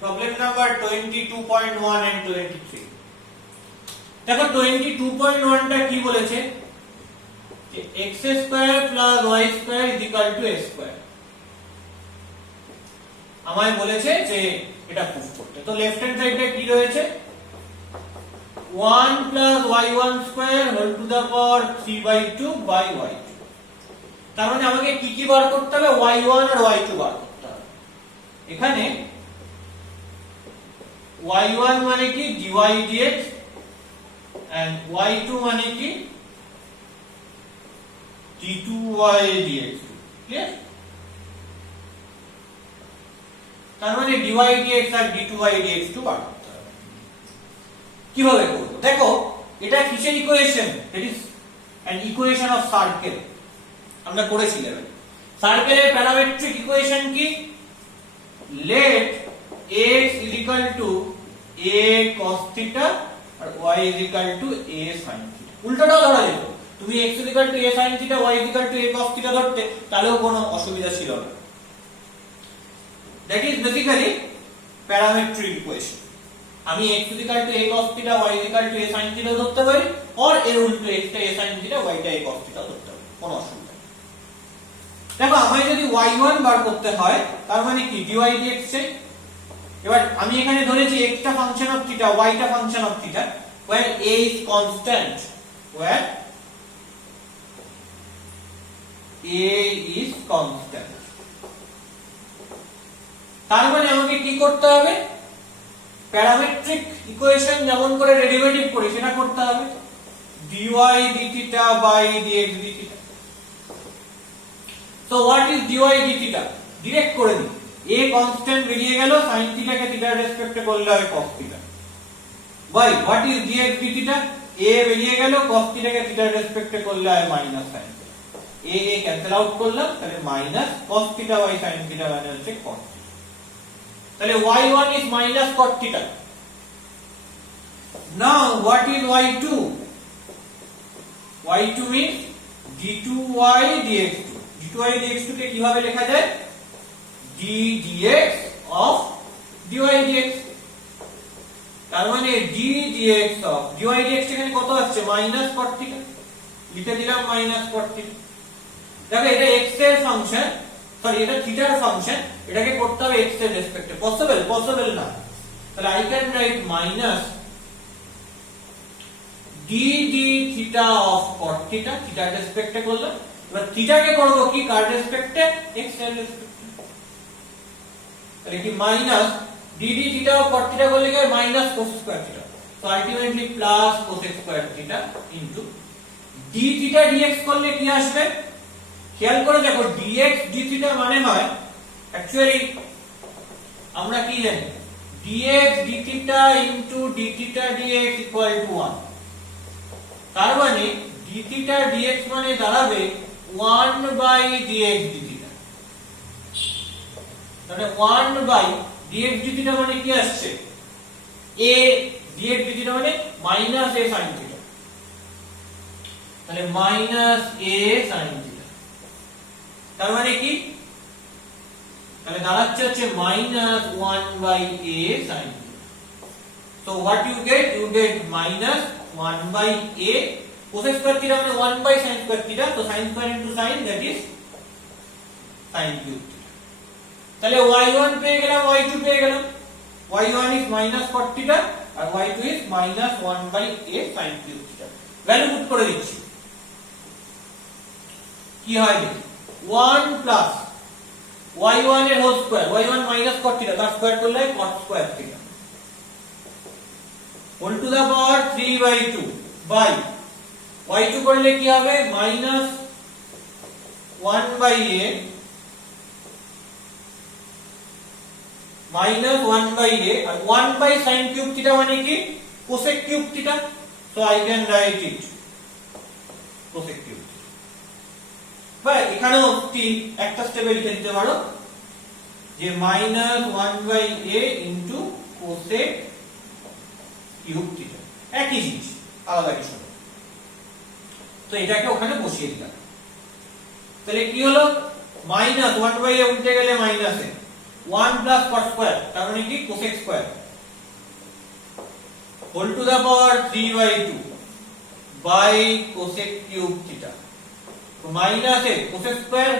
Problem number 22.1 and 23। দেখো 22.1 টা কি বলেছে যে x² + y² = a²। আমায় বলেছে যে এটা প্রুফ করতে। তো লেফট হ্যান্ড সাইডে কি রয়েছে 1 + y1² whole to the power 3/2 by y2। তার মানে আমাকে কি কি বার করতে হবে y1 আর y2 বার করতে হবে। এখানে y1 মানে কি dy dx and y2 মানে কি d2y dx। ক্লিয়ার? তার মানে dy dx আর d2y dx বার করতে হবে। কিভাবে করব দেখো, এটা কিসের equation? That is an equation of circle। আমরা করেছিলাম সার্কেলের প্যারামেট্রিক ইকুয়েশন কি? let x = a cos theta আর y = a sin theta। উল্টোটাও ধরা যেত, তুমি x = a sin theta y = a cos theta ধরতে, তাহলেও কোনো অসুবিধা ছিল না। that is basically parametric equation। আমি x = a cos theta y = a sin theta ধরতে পারি, আর এর উল্টো x টা a sin theta y টা a cos theta ধরতে পারি, কোনো অসুবিধা। দেখো আমায় যদি y1 বার করতে হয় তার মানে কি dy dx চাই। এবার আমি এখানে ধরেছি x টা ফাংশন অফ থিটা y টা function of theta where a is constant, where a is constant। তার মানে আমাকে কি করতে হবে প্যারামেট্রিক ইকুয়েশন যেমন করে ডেরিভেটিভ করি সেটা করতে হবে dy dθ by dx dθ। So what is dy dθ? Direct করে দিই, a কনস্ট্যান্ট বেরিয়ে গেল, sin θ কে থিটার রেসপেক্টে করলে হয় cos θ। by what is dx dθ? a বেরিয়ে গেল, cos θ কে থিটার রেসপেক্টে করলে হয় minus sin θ। a cancel out করলাম, তাহলে মাইনাস cos θ by sin θ মানে হচ্ছে cos θ। তাহলে y1 is minus cot theta। Now what is y2? y2 means d2y dx2। d2y dx2 কে কিভাবে লেখা যায় d dx of dy dx। তার মানে d dx of dy dx এখানে কত আসছে মাইনাস cot theta, লিখে দিলাম মাইনাস cot theta। দেখো এটা x এর ফাংশন, সরি এটা থিটার ফাংশন, এটাকে করতে হবে x এর রেসপেক্টে। পসিবল না, তাহলে I can write minus d d theta of cot theta, থিটার রেসপেক্টে করলাম। এবার থিটাকে করব কি কার রেসপেক্টে x এর রেসপেক্টে, তাহলে কি minus d d theta of cot theta করলে কি minus cos square theta, so ultimately plus cos square theta into d theta dx করলে কি আসবে খেয়াল করে দেখো dx dθ মানে হয় অ্যাকচুয়ালি আমরা কি জানি dx dθ into dθ dx equal to 1। তার মানে dθ dx মানে দাঁড়াবে 1 বাই dx dθ। তাহলে 1 বাই dx dθ মানে কি আসছে a dx dθ মানে মাইনাস a sin θ, তাহলে মাইনাস a sin θ। তার মানে কি তাহলে দাঁড়াচ্ছে হচ্ছে minus 1 by a sin θ। So what you get minus 1 by a cos square theta মানে 1 by sin square theta, so sin square into sin that is sin cube theta। তাহলে y1 পেয়ে গেলাম, y2 পেয়ে গেলাম। y1 is minus cot theta আর y2 is minus 1 by a sin cube theta। Value put করে দিচ্ছি, কি হয় দেখি 1 plus y1 এর whole square, y1 minus cot theta তার স্কয়ার করলে cot square theta whole to the power 3/2 by y2 করলে কি হবে minus 1 by a minus 1 by a R 1 by sin cube theta মানে কি cosec cube theta, so I can write it cosec cube। ভাই এখানেও একটা স্টেপে লিখে দিতে পারো যে minus 1 by a into cosec cube theta, একই জিনিস আলাদা কিছু না। তো এটাকে ওখানে বসিয়ে দিলাম, তাহলে কি হলো মাইনাস 1 বাই a উল্টে গেলে minus a, 1 plus cot square তার মানে কি cosec square whole to the power 3/2 by cosec cube theta তো minus A cosec square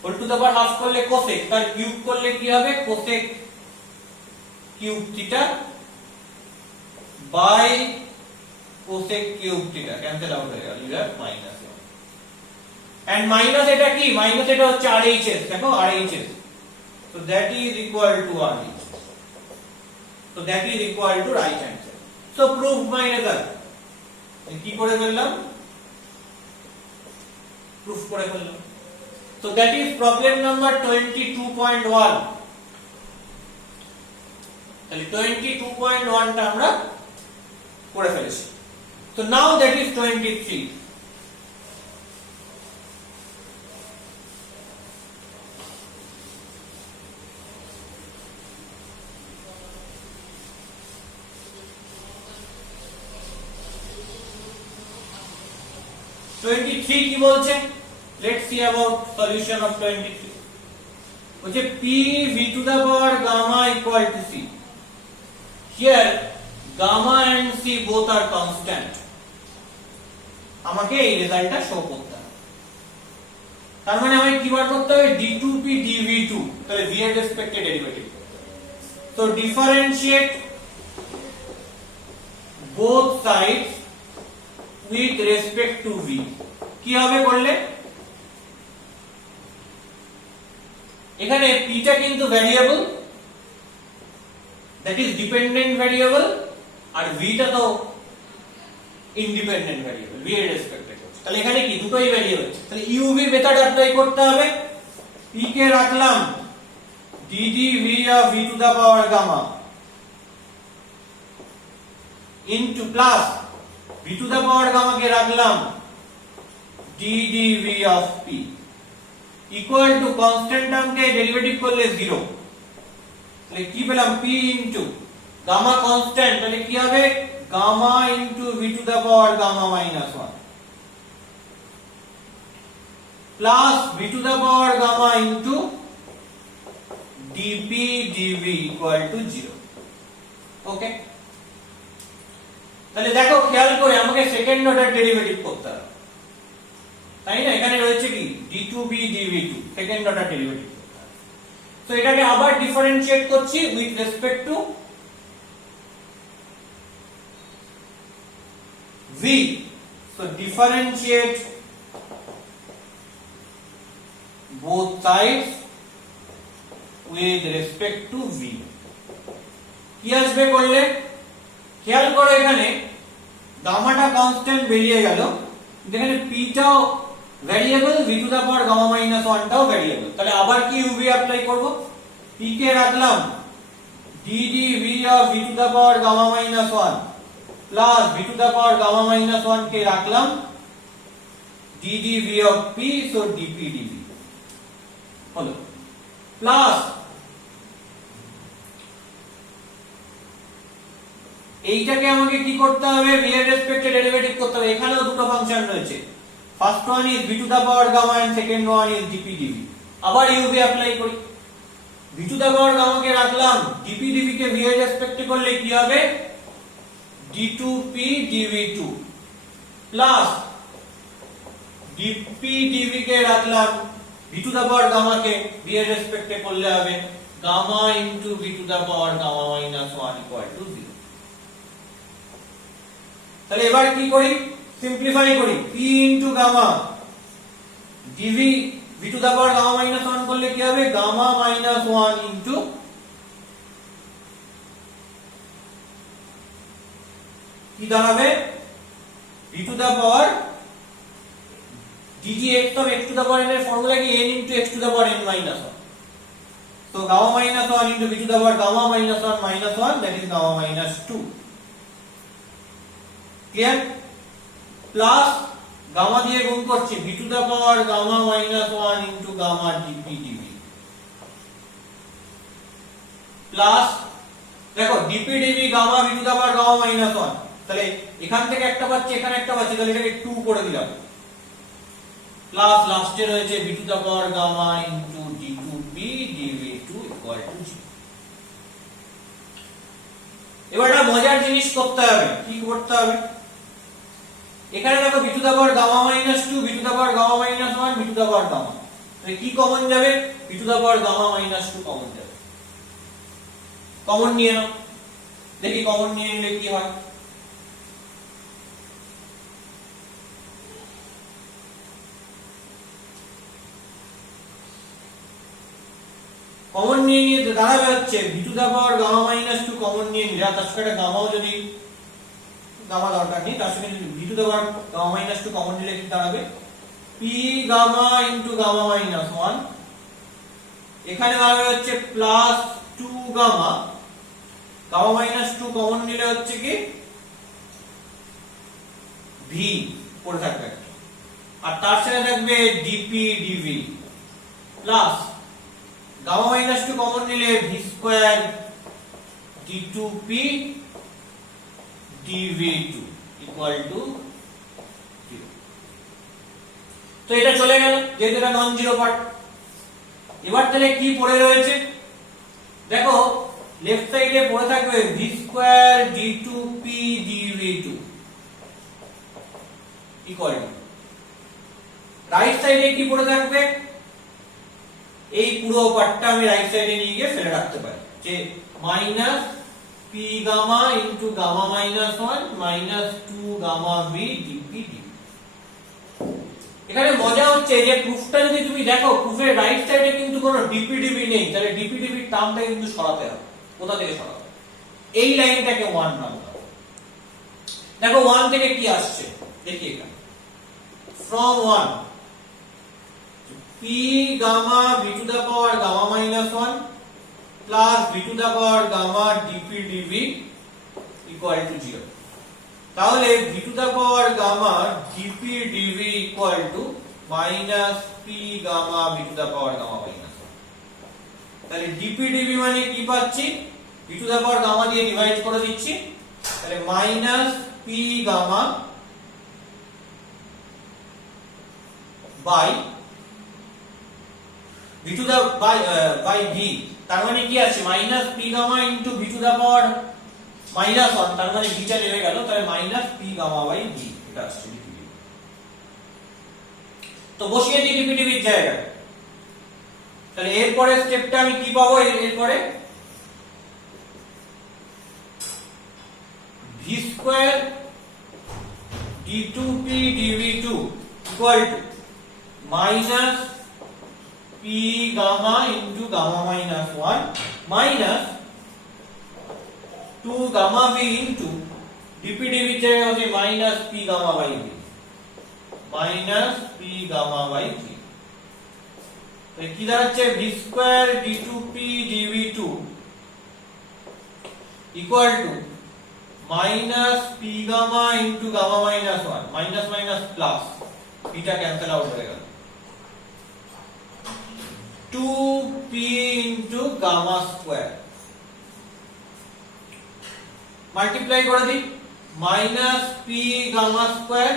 whole to the power half করলে cosec তার কিউব করলে কি হবে cosec cube theta by cosec cube theta cancel out হয়ে গেল you have minus and minus এটা কি minus এটা হচ্ছে RHS দেখো RHS so that is equal to RHS so that is equal to right answer so proof my result কি করে ফেললাম proof করে ফেললাম so that is problem number 22.1 তাহলে 22.1 টা আমরা করে ফেলেছি so now that is 23 23 কি বলছে let's see about solution of 23 বলছে p v to the power gamma equal to c here gamma and c both are constant আমাকে এই রেজাল্টটা শো করতে হবে তার মানে আমাকে কি বার করতে হবে d2p dv2 তাহলে v এর রেসপেক্টে ডেরিভেটিভ তো differentiate both sides with respect to v কি হবে করলে এখানে p টা কিন্তু variable that is dependent variable আর v টা তো ইন্ডিপেন্ডেন্ট ভ্যারিয়েবল v এর রেসপেক্টে তাহলে এখানে কি দুটোই ভ্যারিয়েবল তাহলে uv মেথড অ্যাপ্লাই করতে হবে p কে রাখলাম ddv of v to the power gamma into plus v to the power gamma কে রাখলাম ddv of p equal to constant term K derivative করলে 0 তাহলে কি পেলাম p into gamma constant তাহলে কি হবে gamma into v to the power gamma minus 1 plus v to the power gamma into dp dv equal to 0 ওকে তাহলে দেখো খেয়াল করে আমাকে সেকেন্ড অর্ডার ডেরিভেটিভ করতে হবে তাই না এখানে রয়েছে কি d2b dv2 second order derivative তো এটাকে আবার ডিফারেন্সিয়েট করছি with respect to v so differentiate both sides with respect to v কি আসবে করলে খেয়াল করো এখানে গামাটা কনস্ট্যান্ট বেরিয়ে গেল এখানে p টাও variable v to the power gamma minus 1 টাও ভ্যারিয়েবল তাহলে আবার কি uv অ্যাপ্লাই করব p কে রাখলাম ddv of v to the power gamma minus 1 plus v to the power gamma minus 1 কে রাখলাম ddv of p so dp dv হলো প্লাস এইটাকে আমাকে কি করতে হবে v এর রেসপেক্টে ডেরিভেটিভ করতে হবে এখানেও দুটো ফাংশন রয়েছে first one is v to the power gamma and second one is dp dv আবার uv অ্যাপ্লাই করি v to the power gamma কে রাখলাম dp dv কে v এর রেসপেক্টে করলে কি হবে d2p dv2 plus dp dv কে রাখলাম v to the power gamma কে v এর রেসপেক্টে করলে হবে gamma into v to the power gamma minus 1 equal to 0 তাহলে এবার কি করি সিম্পলিফাই করি p into gamma dv v to the power gamma minus 1 করলে কি হবে গামা মাইনাস 1 ইনটু কি দাঁড়াবে v to the power ddx of x to the power n এর ফর্মুলা কি n into x to the power n minus 1 so gamma minus 1 into v to the power gamma minus 1 minus 1 that is gamma minus 2 clear plus gamma দিয়ে গুণ করছি v to the power gamma minus 1 into gamma dp dv plus দেখো dp dv gamma v to the power gamma minus 1 তাহলে এখান থেকে একটা পাচ্ছি এখানে একটা পাচ্ছি তাহলে এটাকে 2 করে দিলাম প্লাস লাস্টে রয়েছে v to the power gamma into d2p dv2 equal to 0 এবার একটা মজার জিনিস করতে হবে। কি করতে হবে? এখানে দেখো b to the power gamma minus 2, b to the power gamma minus 1, b to the power gamma, তাহলে কি কমন যাবে? b to the power gamma minus 2 common যাবে। কমন নিয়ে নাও, দেখি কমন নিয়ে নিলে কি হয়। কমন নিয়ে নিয়ে দাঁড়াবে হচ্ছে b to the power gamma minus 2 common নিয়ে নিলে, তার সাথে গামাও যদি গামা দরকার নেই, তার সাথে b to the power gamma minus 2 common নিলে কি দাঁড়াবে? p gamma into gamma minus 1, এখানে দাঁড়াবে হচ্ছে plus 2 gamma, gamma minus 2 common নিলে হচ্ছে কি v পড়ে থাকবে, আর তার সাথে থাকবে dp dv plus gamma minus 2 common নিলে v square d2p dv2 equal to 0। তো এটা চলে গেল, যেহেতু এটা নন জিরো পার্ট। এবার তাহলে কি পড়ে রয়েছে দেখো, লেফট সাইডে পড়ে থাকবে v square d2p dv2 equal two, right সাইডে কি পড়ে থাকবে? এই পুরো পার্টটা আমি রাইট সাইডে নিয়ে গিয়ে ফেলে রাখতে পারি, যে minus p gamma into gamma minus 1 minus 2 gamma v dp dv। এখানে মজা হচ্ছে যে প্রুফটা যদি তুমি দেখো, প্রুফের রাইট সাইডে কিন্তু কোনো dp dv নেই, তাহলে dp dv টার্মটা কিন্তু সরাতে হবে। কোথা থেকে সরাতে? এই লাইনটাকে 1 নামাতে হবে। দেখো 1 থেকে কি আসছে দেখি এখানে, from 1 p gamma v to the power gamma minus 1 plus v to the power gamma dp dv equal to 0। তাহলে v to the power gamma dp dv equal to minus p gamma v to the power gamma minus 1। তাহলে dp dv মানে কি পাচ্ছি? v to the power gamma দিয়ে divide করে দিচ্ছি, তাহলে minus p gamma by v to the by v, তার মানে কি আছে? Minus p gamma into v to the power minus 1, তার মানে v টা নেমে গেল, তাহলে minus p gamma by v এটা আসছে dp dv। তো বসিয়ে দিই dp dv এর জায়গায়, তাহলে এরপরে স্টেপটা আমি কি পাবো? এরপরে v square d2p dv2 equal two minus p gamma into gamma minus 1 minus 2 gamma v into dp dv জায়গায় হবে minus p gamma by v minus p gamma by v। তো কি দাঁড়াচ্ছে? v square d2p dv2 equal to minus p gamma into gamma minus 1 minus minus plus p টা cancel out হয়ে গেল, 2p into gamma square multiply করে দিই, minus p gamma square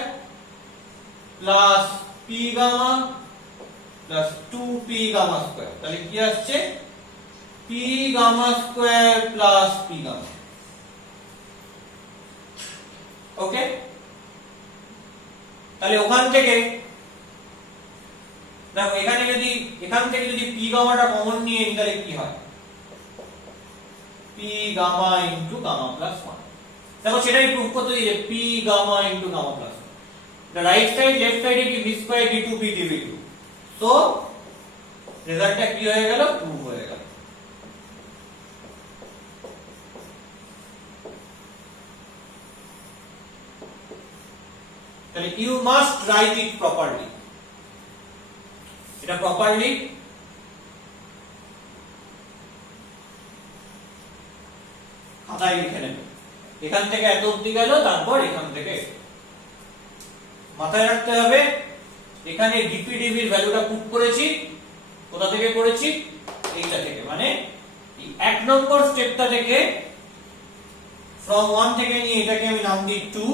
plus p gamma plus 2p gamma square, তাহলে কি আসছে? p gamma square plus p gamma। ওকে, তাহলে ওখান থেকে দেখো, এখান থেকে যদি p গামাটা কমন নিয়ে নিই তাহলে কি হয়? p gamma into gamma plus 1। দেখো সেটাই প্রুফ করতে দিই যে p gamma into gamma plus 1। Right side left সাইডে কি v square d2p dv2, so রেজাল্টটা কি হয়ে গেল? প্রুফ হয়ে গেল। তাহলে you must write it properly, এটা প্রপারলি খাতায় লিখে নেবে। এখান থেকে এত অবধি গেল, তারপর এখান থেকে মাথায় রাখতে হবে এখানে dp dv এর ভ্যালুটা পুট করেছি, কোথা থেকে করেছি? এইটা থেকে, মানে এই 1 নম্বর স্টেপটা থেকে from 1 থেকে নিয়ে এটাকে আমি নাম দিই 2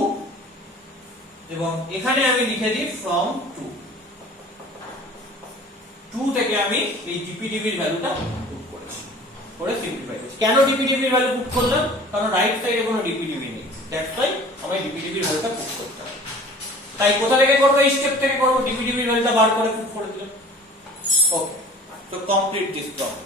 এবং এখানে আমি লিখে দিই from 2 থেকে আমি এই dp dv এর ভ্যালুটা পুট করেছি। করে সিম্পলিফাই করছি। কেন ডিপিডিবি এর ভ্যালু পুট করলাম? কারণ রাইট সাইডে কোনো ডিপিডিবি নেই, দ্যাটস ওয়াই আমায় ডিপিডিবি এর ভ্যালুটা পুট করতে হবে। তাই কোথা থেকে করব? এই স্টেপ থেকে করব, ডিপিডিবি এর ভ্যালুটা বার করে পুট করে দিলাম। ওকে, তো কমপ্লিট দিস প্রবলেম।